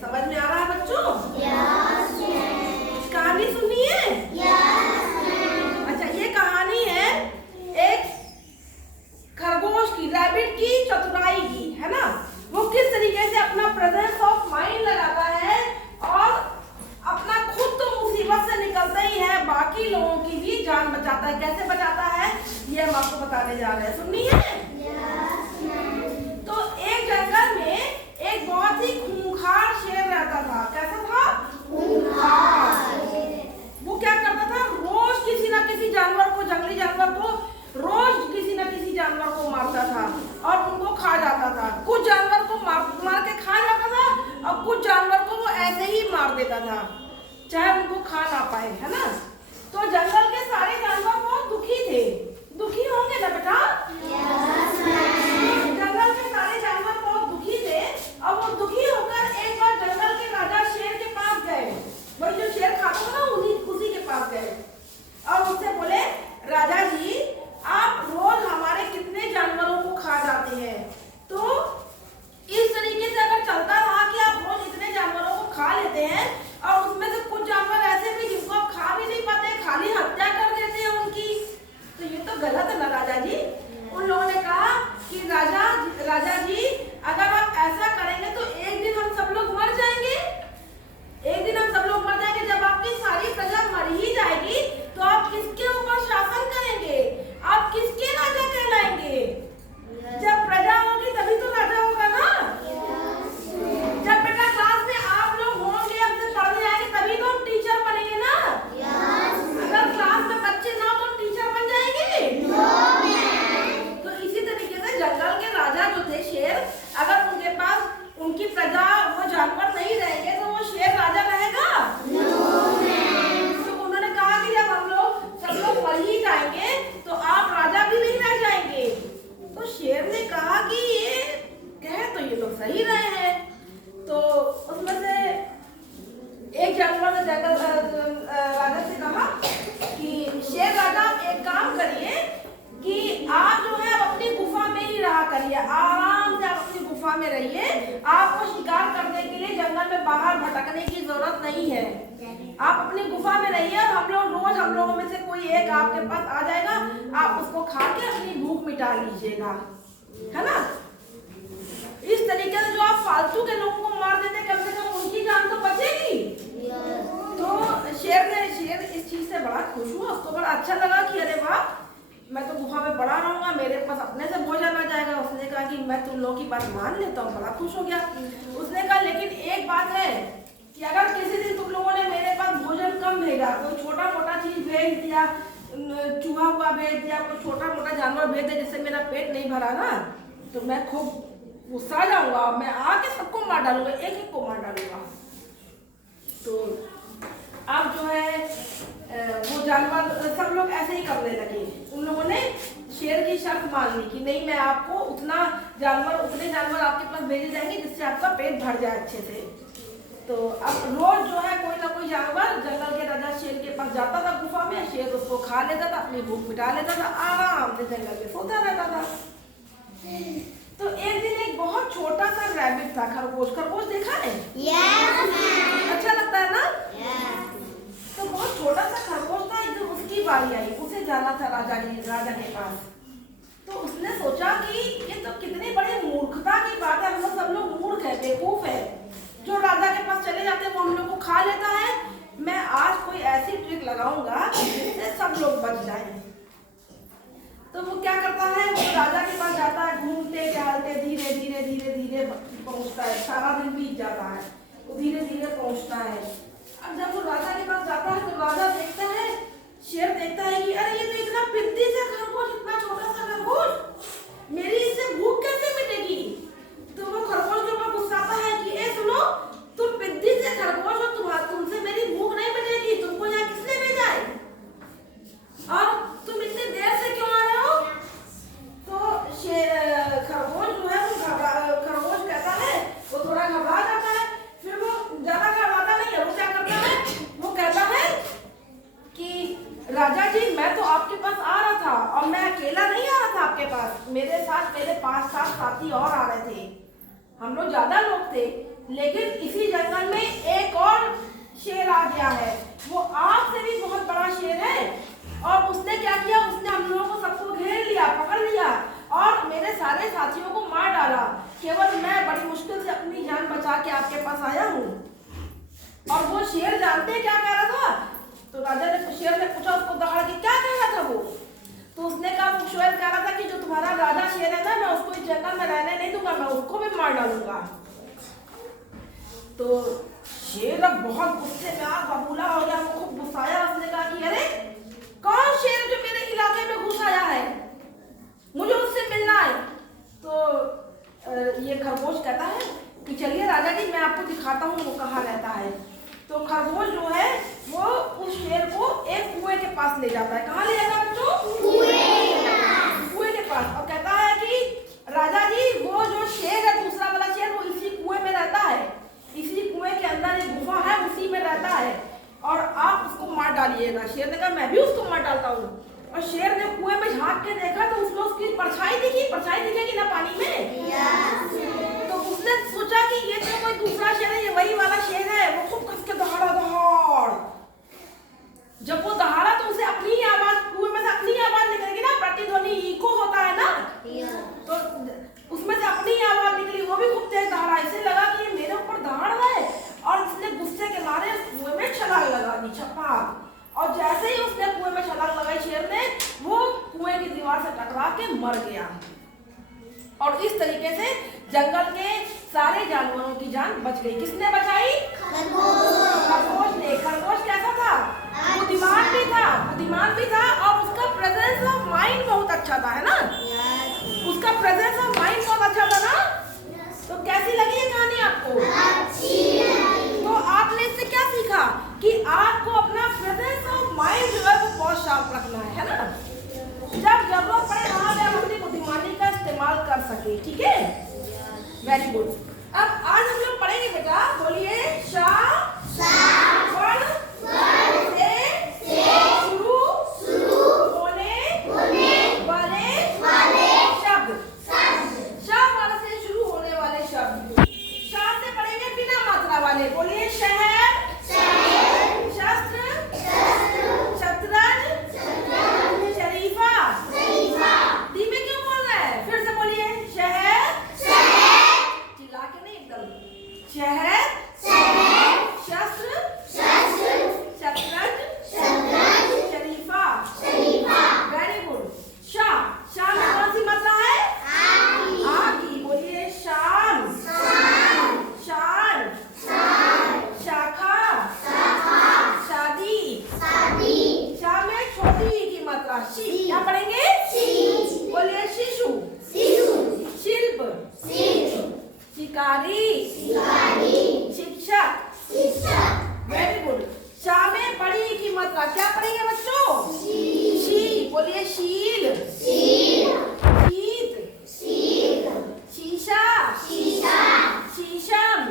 समझ में आ रहा है बच्चों? कहानी सुनिए। अच्छा, ये कहानी है एक खरगोश की, रैबिट की चतुराई की, है ना। वो किस तरीके से अपना प्रेजेंस ऑफ माइंड लगाता है और अपना खुद तो मुसीबत से निकलता ही है, बाकी लोगों की भी जान बचाता है। कैसे बचाता है ये हम आपको बताने जा रहे हैं, सुनिए। तो एक जंगल में एक बहुत ही खूंखार शेर रहता था। कैसा था? खूंखार। वो क्या करता था, रोज किसी ना किसी जानवर को, जंगली जानवर को, रोज किसी ना किसी जानवर को मारता था और उनको खा जाता था। कुछ जानवर को मार के खा जाता था और कुछ जानवर को वो ऐसे ही मार देता था, चाहे उनको खा ना पाए, है ना। तो जंगल के सारे जानवर बहुत दुखी थे। दुखी होंगे ना बेटा? जंगल के सारे जानवर बहुत दुखी थे और वो दुखी होकर एक बार जंगल के राजा शेर के पास गए। वही जो शेर खाता था ना, उसी के पास गए और उससे बोले, राजा जी आप रोज हमारे कितने जानवरों को खा जाते हैं, तो इस तरीके से अगर चलता रहा कि आप रोज इतने जानवरों को खा लेते हैं और उसमें से कुछ जानवर ऐसे भी जिनको आप खा भी नहीं पाते, खाली हत्या कर देते हैं उनकी, तो ये तो गलत है ना राजा जी। उन लोगों ने कहा कि राजा जी अगर आप ऐसा करेंगे तो एक दिन हम सब लोग मर जाएंगे। एक दिन हम सब लोग मर जाएंगे। जब आपकी सारी प्रजा मर ही जाएगी तो आप किसके ऊपर शासन करेंगे? आप किसके राजा कहलाएंगे? जब प्रजा होगी तभी तो राजा होगा ना। जब बेटा क्लास में आप लोग होंगे, हमसे पढ़ने आएंगे, तभी तो हम टीचर बनेंगे ना। अगर क्लास में बच्चे ना हो तो टीचर बन जाएंगे? तो इसी तरीके से जंगल के राजा जो थे शेर, अगर उनके पास उनकी प्रजा वो जानवर नहीं रहेंगे तो वो शेर राजा रहेगा? तो उन्होंने कहा कि जब हम लोग सब लोग मर ही जाएंगे तो आप राजा भी नहीं रह जाएंगे। तो शेर ने कहा कि ये कहे तो ये लोग सही रहे हैं। तो उसमें से एक जानवर ने राजा से कहा कि शेर राजा एक काम करिए कि आप जो है अपनी गुफा में ही रहा करिए, आराम से आप अपनी गुफा में रहिए। आपको शिकार करने के लिए जंगल में बाहर भटकने की जरूरत नहीं है। आप अपनी गुफा में रहिए और हम लोगों में से कोई एक आपके पास आ जाएगा, आप उसको खा के अपनी भूख मिटा लीजिएगा, है ना। इस तरीके से जो आप फालतू के लोगों को मार देते, कम से कम उनकी जान तो बचेगी। तो शेर इस चीज से बड़ा खुश हुआ, उसको बड़ा अच्छा लगा कि अरे वाह, मैं तो गुफा में पड़ा रहूंगा, मेरे पास अपने से भोजन आ जाएगा। उसने कहा कि मैं तुम लोगों की बात मान लेता हूँ, बड़ा खुश हो गया। उसने कहा लेकिन एक बात है कि अगर किसी दिन तुम लोगों ने मेरे पास भोजन कम भेजा, कोई छोटा मोटा चीज भेज दिया, चूहा हुआ भेज दिया, कोई छोटा मोटा जानवर भेज दिया जिससे मेरा पेट नहीं भरा ना, तो मैं खूब गुस्सा जाऊंगा, मैं आके सबको मार डालूंगा, एक एक को मार डालूंगा। तो अब जो है वो जानवर सब लोग ऐसे ही करने लगे। उन लोगों ने शेर की शर्त मान ली कि नहीं, मैं आपको उतने जानवर आपके पास भेजे जाएंगे जिससे आपका पेट भर जाए अच्छे से। तो अब रोज जो है कोई ना कोई जानवर जंगल के राजा शेर के पास जाता था गुफा में, शेर उसको खा लेता था, अपनी भूख मिटा लेता था, आराम से जंगल में सोता रहता था। तो एक दिन एक बहुत छोटा सा रैबिट था, खरगोश देखा है? अच्छा लगता है ना? तो बहुत छोटा सा खरगोश था, एकदम उसकी बारी आई, उसे जाना था राजा के पास। तो उसने सोचा कि ये तो कितनी बड़ी मूर्खता की बात है, हम लोग सब लोग मूर्ख है, बेवकूफ है, जो राजा के पास चले जाते हैं वो हम लोग को खा लेता है। मैं आज कोई ऐसी ट्रिक लगाऊंगा जिससे सब लोग बच जाएं। तो वो क्या करता है, वो राजा के पास जाता है, घूमते टहलते धीरे धीरे धीरे धीरे पहुंचता है। सारा दिन बीत जाता है, वो धीरे धीरे पहुंचता है। अब जब वो राजा के पास जाता है तो राजा देखता है, शेर देखता है कि अरे ये तो इतना पिद्दी सा खरगोश, इतना छोटा सा खरगोश, मेरी इससे भूख कैसे मिटेगी। तो वो खरगोश के ऊपर गुस्साता है कि ए सुनो, तुम पिद्दी से खरगोश हो, तुमसे मेरी भूख नहीं मिटेगी, तुमको यहाँ किसने भेजा है और तुम इतनी देर से क्यों आ रहे हो। तो खरगोश जो है वो खरगोश कहता है, वो थोड़ा घबरा जाता है, फिर वो ज्यादा घबराता नहीं है, वो क्या करता है, वो कहता है कि राजा जी मैं तो आपके पास आ रहा था और मैं अकेला नहीं आ रहा था आपके पास, मेरे साथ मेरे 5-7 साथी और आ रहे थे, हम लोग ज्यादा लोग थे, लेकिन इसी जंगल में एक और शेर आ गया है, वो आपसे भी बहुत बड़ा शेर है और उसने क्या किया, उसने हम लोगों को सबको घेर लिया, पकड़ लिया और मेरे सारे साथियों को मार डाला। केवल मैं बड़ी मुश्किल से अपनी जान बचा के आपके पास आया हूँ। और वो शेर जानते हैं क्या कह रहा था, तो शेर ने पूछा उसको दहाड़ के क्या कह रहा था वो, तो उसने कहा वो शेर कह रहा था कि जो तुम्हारा राजा शेर है ना, मैं उसको इस जंगल में रहने नहीं दूंगा, मैं उसको भी मार डालूंगा। तो शेर अब बहुत गुस्से में आग बबूला हो गया, वो खूब गुस्साया, उसने कहा कि अरे कौन शेर जो मेरे इलाके में घुस आया है, मुझे उससे मिलना है। तो ये खरगोश कहता है कि चलिए राजा जी मैं आपको दिखाता हूँ वो कहाँ रहता है। तो खरगोश जो है वो उस शेर को एक कुएं के पास ले जाता है। कहाँ ले जाता है बच्चों? कुएं के पास। और कहता है कि राजा जी वो जो शेर है, दूसरा वाला शेर, वो इसी कुएं में रहता है, इसी कुएं के अंदर एक गुफा है, उसी में रहता है और आप उसको मार डालिएगा। शेर ने कहा मैं भी उसको मार डालता हूँ। और शेर ने कुएं में झांक के देखा तो उसमें उसकी परछाई दिखेगी ना पानी में। तो उसने सोचा कि ये तो कोई दूसरा शेर है, ये वही वाला शेर है। वो खूब कस के दहाड़। जब वो दहाड़ा तो उसे अपनी ही आवाज, कुएं में से अपनी ही आवाज निकलेगी ना, प्रतिध्वनि इको होता है ना, तो उसमें से अपनी ही आवाज निकली, वो भी खूब तेज दहाड़ा। इसे लगा कि ये मेरे ऊपर दहाड़ रहा है और इसने गुस्से के मारे कुएं में छलांग लगा दी, छपाक। और जैसे ही उसने कुएं में छलांग लगाई शेर ने, वो कुएं की दीवार से टकरा के मर गया। और इस तरीके से जंगल के सारे जानवरों की जान बच गई। किसने बचाई? खरगोश ने। खरगोश कैसा था? बुद्धिमान भी था और उसका प्रेजेंस ऑफ माइंड बहुत अच्छा था, है ना? उसका प्रेजेंस ऑफ माइंड बहुत अच्छा था ना? तो कैसी लगी ये कहानी आपको? अच्छी। तो आपने इससे क्या सीखा कि आपको अपना प्रेजेंस ऑफ माइंड जो है वो बहुत शार्प रखना है ना? जब जरूरत पड़े वहां पे हम अपनी बुद्धिमानी का इस्तेमाल कर सके। ठीक है, वेरी गुड। अब आज हम लोग पढ़ेंगे बेटा, बोलिए बोलिए शहर, शस्त्र, शतरंज, शरीफा। धीमे क्यों बोल रहे हैं? फिर से बोलिए शहर, चिल्ला के नहीं, एकदम शहर, शस्त्र, शतरंज, शरीफा। Very good. शाम में कौन सी मात्रा है? आ की। बोलिए शाम, शान, शाखा, शादी। शाम में छोटी की मात्रा शी। क्या पढ़ेंगे? बोलिए शिशु, शिल्प, शिकारी, शिक्षक। Very good. शाम में बड़ी की मात्रा क्या पढ़ेंगे बच्चों? शी। बोलिए शील, शीत, शीशा, शीशम।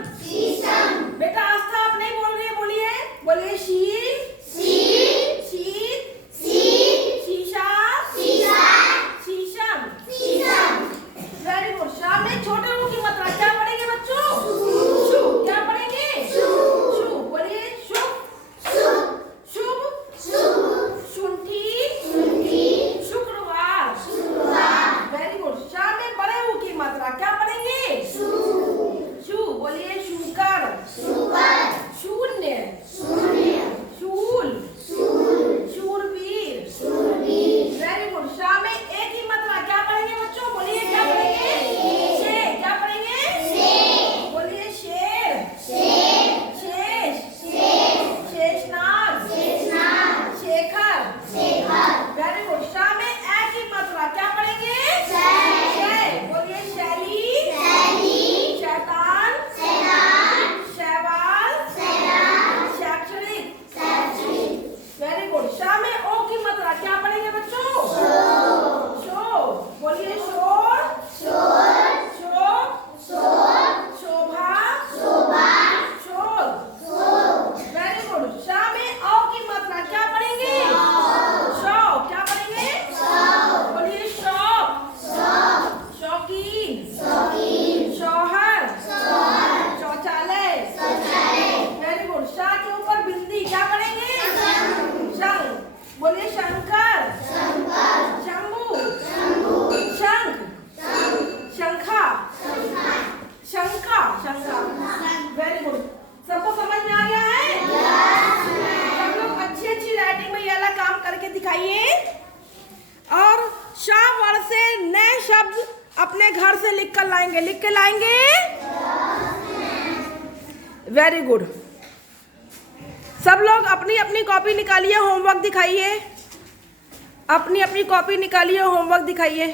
बेटा आस्था आप नहीं बोल रही है, बोलिए शील, शीत, शीशा, शीशम। Very good. शाम में छोटे रू की मात्रा क्या पढ़ेंगे बच्चों? शु। क्या पढ़ेंगे? शु। बोलिए शुभ, शुभ, शुंठी, शुक्रवार। Very good. शाम में बड़े ऊ की मात्रा क्या पढ़ेंगे? शु। बोलिए शुकर, शून्य, शूल, शूरवीर। Very good. शाम में एक ही मात्रा क्या पढ़ेंगे बच्चों? बोलिए क्या पढ़ेंगे? शेर। क्या पढ़ेंगे? बोलिए शेर, शेष, शेषनाग, शेखर। Very good. शाम में एक ही मात्रा क्या पढ़ेंगे? बोलिए शैली, शैतान, शैवाल, शैक्षणिक। Very good. शाम में ओ की मात्रा क्या पढ़ेंगे बच्चों? शो। बोलिए शोर, शोक, शोभा, शोध। Very good. शाम में औ की मात्रा क्या पढ़ेंगे? शौ। क्या पढ़ेंगे? बोलिए शौक, शौकीन, शौहर, शौचालय। Very good. शाह के ऊपर बिंदी क्या पढ़ेंगे? शंख। बोलिए शंकर, शंभू, शंख, शंखा, शंखा। Very good. सबको समझ में आ गया है? सब लोग अच्छी राइटिंग में ये वाला काम करके दिखाइए और शाह वर्ड से नए शब्द अपने घर से लिख के लाएंगे। Very good. सब लोग अपनी अपनी कॉपी निकालिए, होमवर्क दिखाइए। अपनी कॉपी निकालिए, होमवर्क दिखाइए।